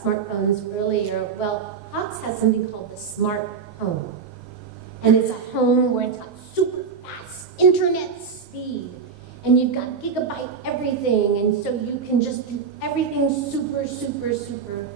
about smartphones earlier. Well, Cox has something called the smart home. And it's a home where it's got super fast internet speed. And you've got gigabyte everything. And so you can just do everything super, super, super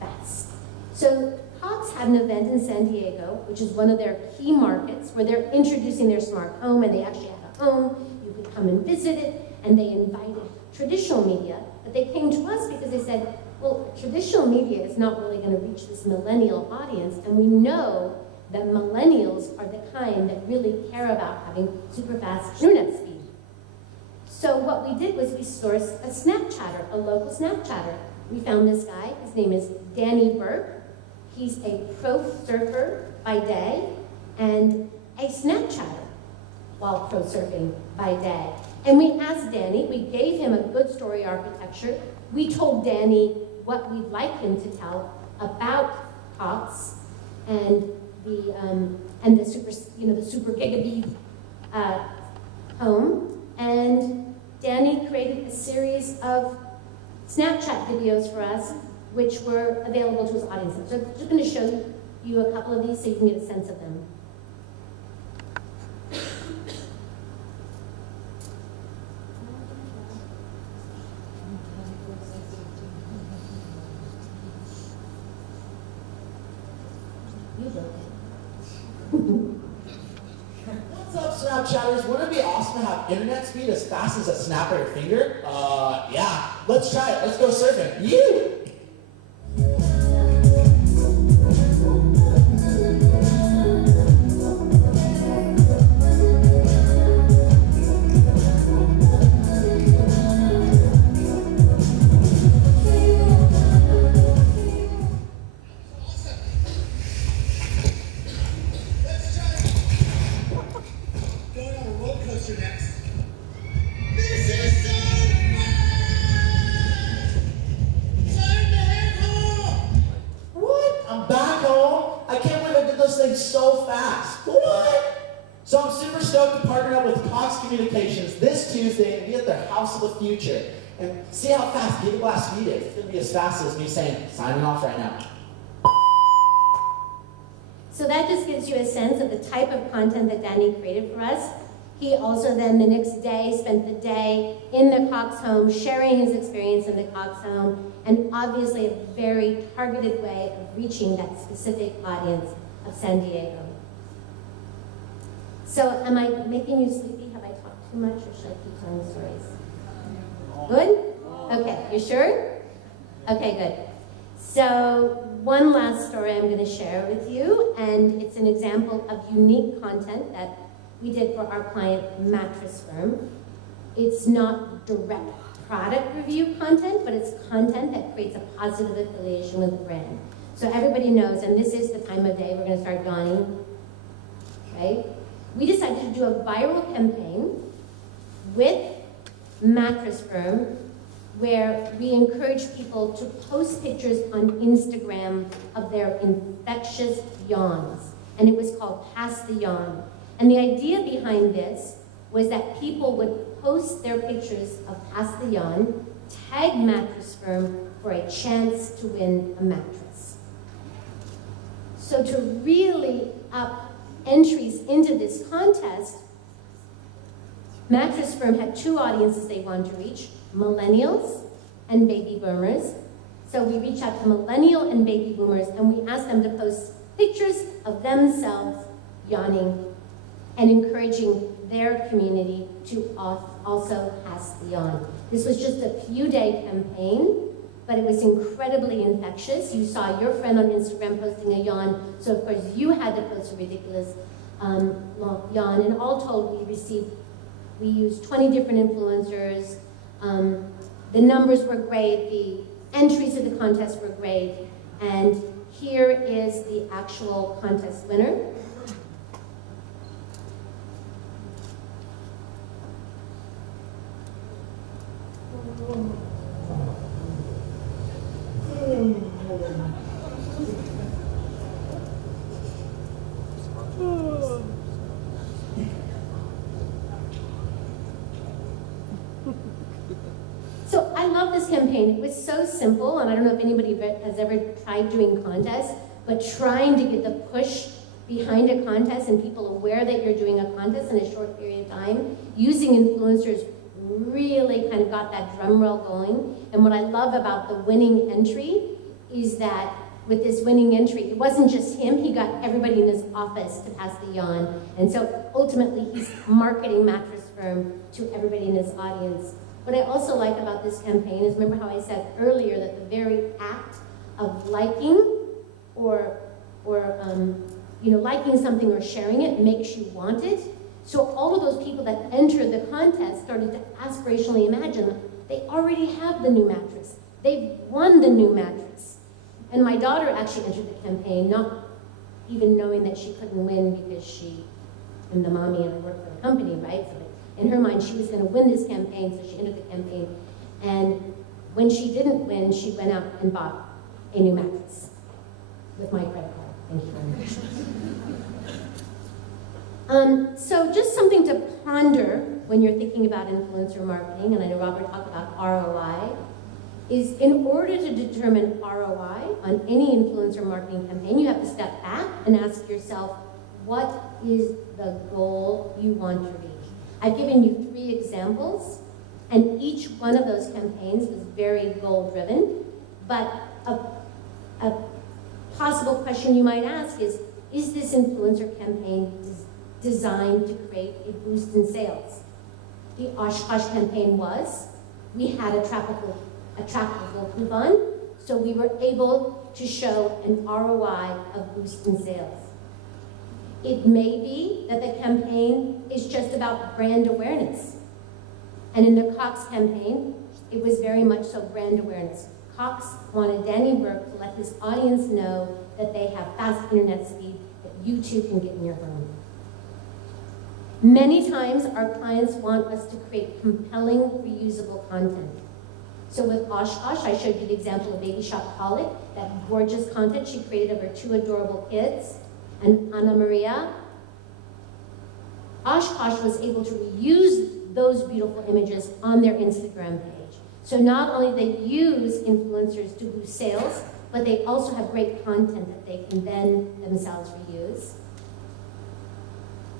fast. So Cox had an event in San Diego, which is one of their key markets, where they're introducing their smart home, and they actually had a home. You could come and visit it, and they invited traditional media. But they came to us because they said, well, traditional media is not really going to reach this millennial audience, and we know that millennials are the kind that really care about having super fast internet speed. So what we did was we sourced a Snapchatter, a local Snapchatter. We found this guy. His name is Danny Burke. He's a pro surfer by day and a Snapchatter while pro surfing by day. And we asked Danny, we gave him a good story architecture. We told Danny what we'd like him to tell about Cox and the super gigabit home. And Danny created a series of Snapchat videos for us, which were available to his audiences. So I'm just going to show you a couple of these so you can get a sense of them. What's up, Snapchatters? Wouldn't it be awesome to have internet speed as fast as a snap of your finger? Yeah. Let's try it. Let's go surfing. You! So fast. What? So I'm super stoked to partner up with Cox Communications this Tuesday and be at their House of the Future. And see how fast gigablast speed is. It's going to be as fast as me saying, signing off right now. So that just gives you a sense of the type of content that Danny created for us. He also then the next day spent the day in the Cox home, sharing his experience in the Cox home, and obviously a very targeted way of reaching that specific audience of San Diego. So am I making you sleepy? Have I talked too much, or should I keep telling stories? Good? Okay, you sure? Okay, good. So one last story I'm going to share with you, and it's an example of unique content that we did for our client Mattress Firm. It's not direct product review content, but it's content that creates a positive affiliation with the brand. So everybody knows, and this is the time of day we're going to start yawning, right? We decided to do a viral campaign with Mattress Firm where we encourage people to post pictures on Instagram of their infectious yawns. And it was called Pass the Yawn. And the idea behind this was that people would post their pictures of Pass the Yawn, tag Mattress Firm for a chance to win a mattress. So to really up entries into this contest, Mattress Firm had two audiences they wanted to reach, millennials and baby boomers. So we reached out to millennial and baby boomers and we asked them to post pictures of themselves yawning and encouraging their community to also pass the yawn. This was just a few-day campaign, but it was incredibly infectious. You saw your friend on Instagram posting a yawn, so of course you had to post a ridiculous long yawn. And all told, we used 20 different influencers. The numbers were great, the entries to the contest were great, and here is the actual contest winner. So I love this campaign. It was so simple, and I don't know if anybody has ever tried doing contests, but trying to get the push behind a contest and people aware that you're doing a contest in a short period of time, using influencers really kind of got that drum roll going. And what I love about the winning entry is that with this winning entry, it wasn't just him, he got everybody in his office to pass the yawn. And so ultimately he's marketing Mattress Firm to everybody in his audience. What I also like about this campaign is, remember how I said earlier that the very act of liking or liking something or sharing it makes you want it. So all of those people that entered the contest started to aspirationally imagine they already have the new mattress. They've won the new mattress. And my daughter actually entered the campaign, not even knowing that she couldn't win because she, and the mommy and I work for the company, right? So in her mind, she was going to win this campaign, so she entered the campaign. And when she didn't win, she went out and bought a new mattress with my credit card. Thank you very much. So just something to ponder when you're thinking about influencer marketing, and I know Robert talked about ROI, is in order to determine ROI on any influencer marketing campaign, you have to step back and ask yourself, what is the goal you want to reach? I've given you 3 examples, and each one of those campaigns was very goal-driven, but a possible question you might ask is this influencer campaign designed to create a boost in sales? The Oshkosh campaign was. We had a trackable coupon, so we were able to show an ROI of boost in sales. It may be that the campaign is just about brand awareness. And in the Cox campaign, it was very much so brand awareness. Cox wanted Danny Burke to let his audience know that they have fast internet speed that you too can get in your home. Many times our clients want us to create compelling, reusable content. So with Oshkosh, I showed you the example of Baby Shopaholic, that gorgeous content she created of her 2 adorable kids, and Anna Maria. Oshkosh was able to reuse those beautiful images on their Instagram page. So not only they use influencers to boost sales, but they also have great content that they can then themselves reuse.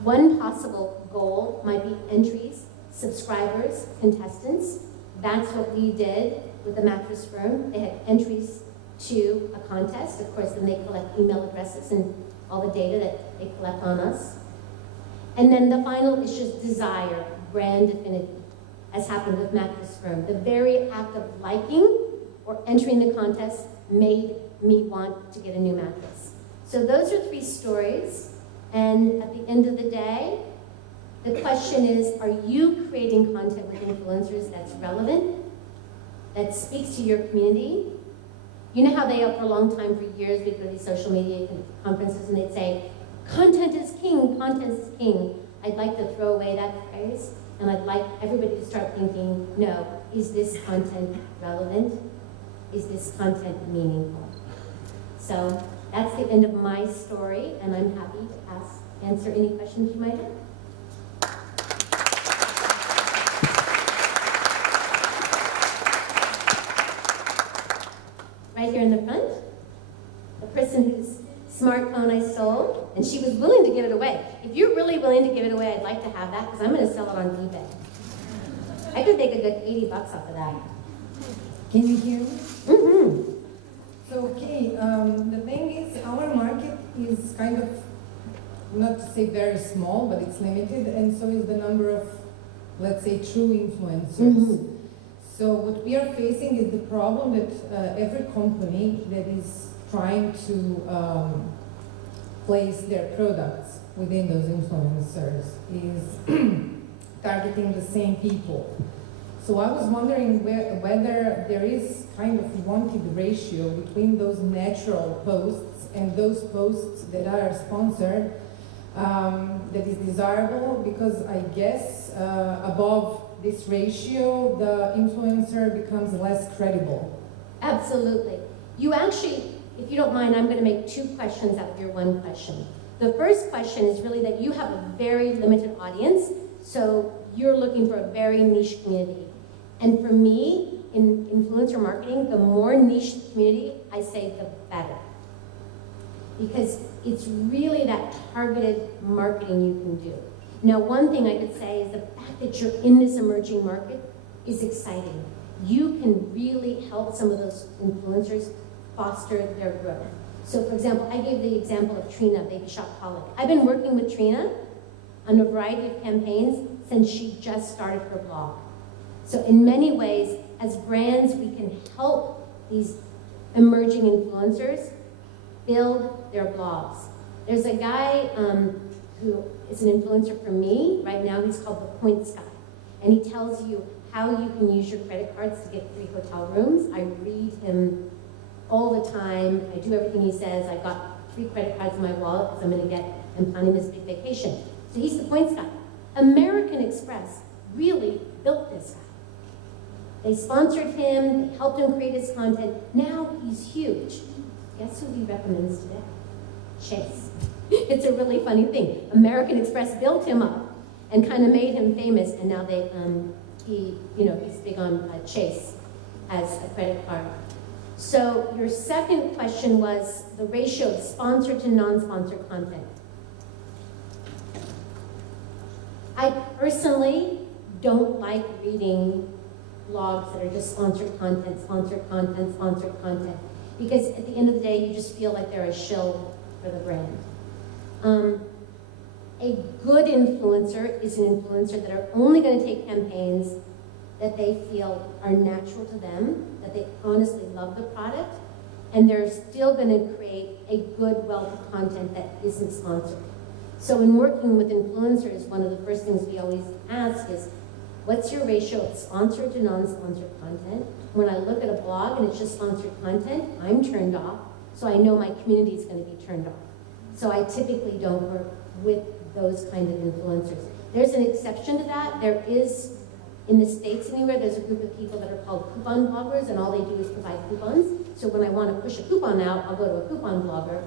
One possible goal might be entries, subscribers, contestants. That's what we did with the Mattress Firm. They had entries to a contest. Of course, then they collect email addresses and all the data that they collect on us. And then the final is just desire, brand affinity, as happened with Mattress Firm. The very act of liking or entering the contest made me want to get a new mattress. So those are 3 stories. And at the end of the day, the question is, are you creating content with influencers that's relevant, that speaks to your community? You know how they, for a long time, for years, we'd go to these social media conferences and they'd say, content is king, content is king. I'd like to throw away that phrase, and I'd like everybody to start thinking, no, is this content relevant? Is this content meaningful? So that's the end of my story, and I'm happy to answer any questions you might have. Right here in the front, the person whose smartphone I sold, and she was willing to give it away. If you're really willing to give it away, I'd like to have that, because I'm going to sell it on eBay. I could make a good $80 off of that. Can you hear me? Mm-hmm. So, okay, the thing is, our market is kind of, not to say very small, but it's limited, and so is the number of, let's say, true influencers. Mm-hmm. So what we are facing is the problem that every company that is trying to place their products within those influencers is targeting the same people. So I was wondering whether there is kind of wanted ratio between those natural posts and those posts that are sponsored that is desirable, because I guess above this ratio, the influencer becomes less credible. Absolutely. You actually, if you don't mind, I'm going to make 2 questions out of your 1 question. The first question is really that you have a very limited audience, so you're looking for a very niche community. And for me, in influencer marketing, the more niche the community, I say the better. Because it's really that targeted marketing you can do. Now, one thing I could say is the fact that you're in this emerging market is exciting. You can really help some of those influencers foster their growth. So, for example, I gave the example of Trina, Baby Shopaholic. I've been working with Trina on a variety of campaigns since she just started her blog. So in many ways, as brands, we can help these emerging influencers build their blogs. There's a guy who is an influencer for me right now. He's called The Points Guy. And he tells you how you can use your credit cards to get free hotel rooms. I read him all the time. I do everything he says. I got 3 credit cards in my wallet because I'm planning this big vacation. So he's the Points Guy. American Express really built this guy. They sponsored him, they helped him create his content. Now he's huge. Guess who he recommends today? Chase. It's a really funny thing. American Express built him up and kind of made him famous, and now he's big on Chase as a credit card. So your second question was the ratio of sponsored to non-sponsored content. I personally don't like reading blogs that are just sponsored content, because at the end of the day, you just feel like they're a shill for the brand. A good influencer is an influencer that are only going to take campaigns that they feel are natural to them, that they honestly love the product, and they're still going to create a good wealth of content that isn't sponsored. So in working with influencers, one of the first things we always ask is, what's your ratio of sponsored to non-sponsored content? When I look at a blog and it's just sponsored content, I'm turned off, so I know my community is going to be turned off. So I typically don't work with those kind of influencers. There's an exception to that. There is, in the States anywhere, there's a group of people that are called coupon bloggers, and all they do is provide coupons. So when I want to push a coupon out, I'll go to a coupon blogger,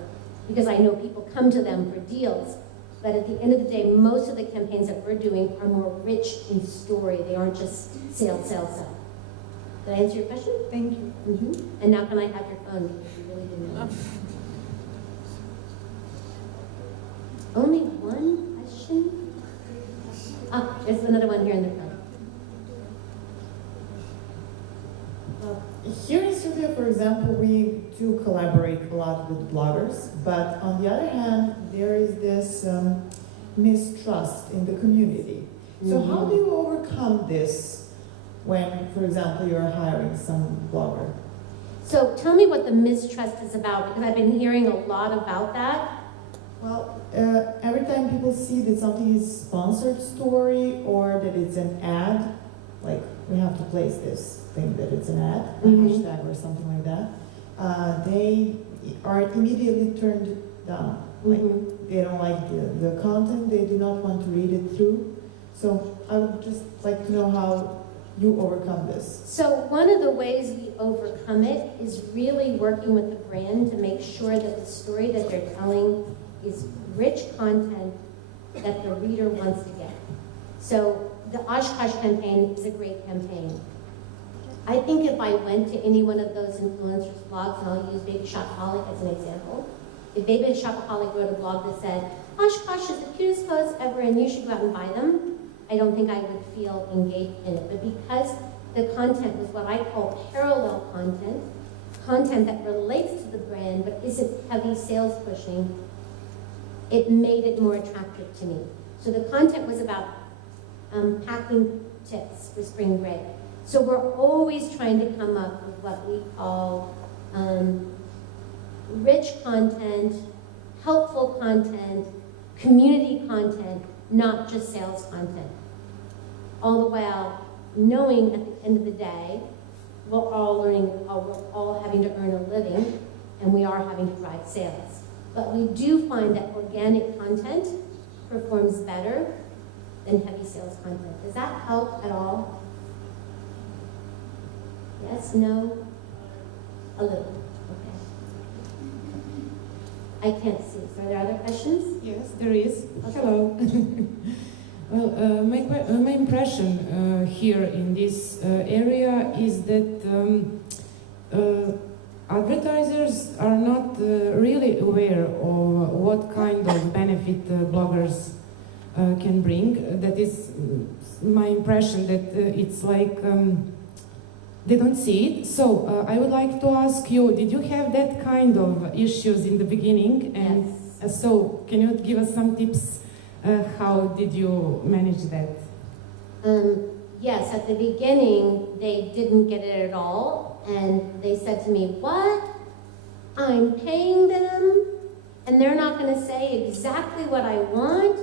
because I know people come to them for deals. But at the end of the day, most of the campaigns that we're doing are more rich in story. They aren't just sell. Did I answer your question? Thank you. And now can I have your phone, because you really didn't know. Only one question? Ah, there's another one here in the front. Here in Serbia, for example, we do collaborate a lot with bloggers, but on the other hand, there is this mistrust in the community. So how do you overcome this when, for example, you're hiring some blogger? So tell me what the mistrust is about, because I've been hearing a lot about that. Well, every time people see that something is sponsored story or that it's an ad, like we have to place this thing that it's an ad, a hashtag or something like that, they are immediately turned down. Like they don't like the content, they do not want to read it through. So I would just like to know how you overcome this. So one of the ways we overcome it is really working with the brand to make sure that the story that they're telling is rich content that the reader wants to get. So the Oshkosh campaign is a great campaign. I think if I went to any one of those influencers' blogs, and I'll use Baby Shopaholic as an example, if Baby Shopaholic wrote a blog that said, Oshkosh is the cutest clothes ever and you should go out and buy them, I don't think I would feel engaged in it. But because the content was what I call parallel content that relates to the brand but isn't heavy sales pushing, it made it more attractive to me. So the content was about packing tips for spring break. So we're always trying to come up with what we call rich content, helpful content, community content, not just sales content. All the while knowing at the end of the day, we're all having to earn a living, and we are having to drive sales. But we do find that organic content performs better than heavy sales content. Does that help at all? Yes, no? A little, okay. I can't see. So are there other questions? Yes, there is. Hello. Well, my impression here in this area is that advertisers are not really aware of what kind of benefit bloggers can bring. That is my impression, that it's like they don't see it. So I would like to ask you, did you have that kind of issues in the beginning? And Yes. So can you give us some tips? How did you manage that? Yes, at the beginning, they didn't get it at all, and they said to me, "What? I'm paying them, and they're not going to say exactly what I want?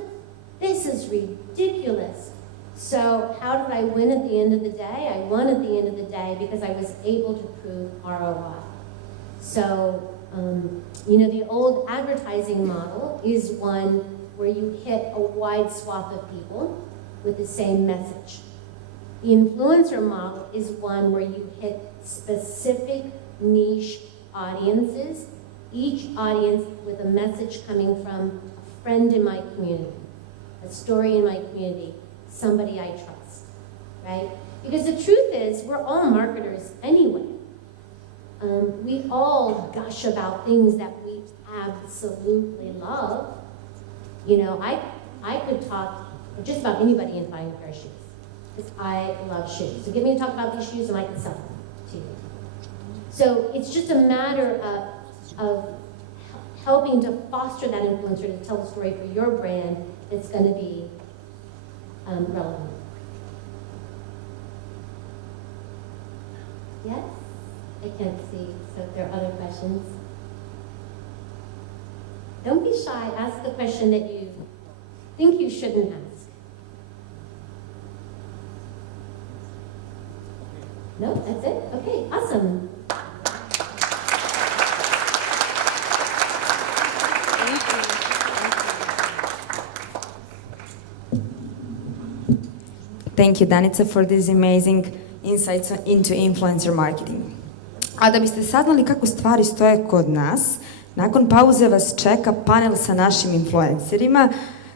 This is ridiculous." So how did I win at the end of the day? I won at the end of the day because I was able to prove ROI. So, the old advertising model is one where you hit a wide swath of people with the same message. The influencer model is one where you hit specific niche audiences, each audience with a message coming from a friend in my community, a story in my community, somebody I trust, right? Because the truth is, we're all marketers anyway. We all gush about things that we absolutely love. I could talk just about anybody in buying a pair of shoes, because I love shoes. So get me to talk about these shoes and I can sell them to you. So it's just a matter of helping to foster that influencer to tell a story for your brand that's going to be relevant. Yes? I can't see, so if there are other questions. Don't be shy. Ask the question that you think you shouldn't ask. No, that's it? Okay, awesome. Thank you, Danica, for these amazing insights into influencer marketing. A da biste saznali kako stvari stoje kod nas, nakon pauze vas čeka panel sa našim influencerima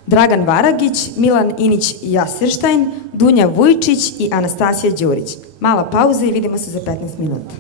Dragan Varagić, Milan Inić-Jasirštajn, Dunja Vujčić i Anastasija Đurić. Mala pauza i vidimo se za 15 minuta.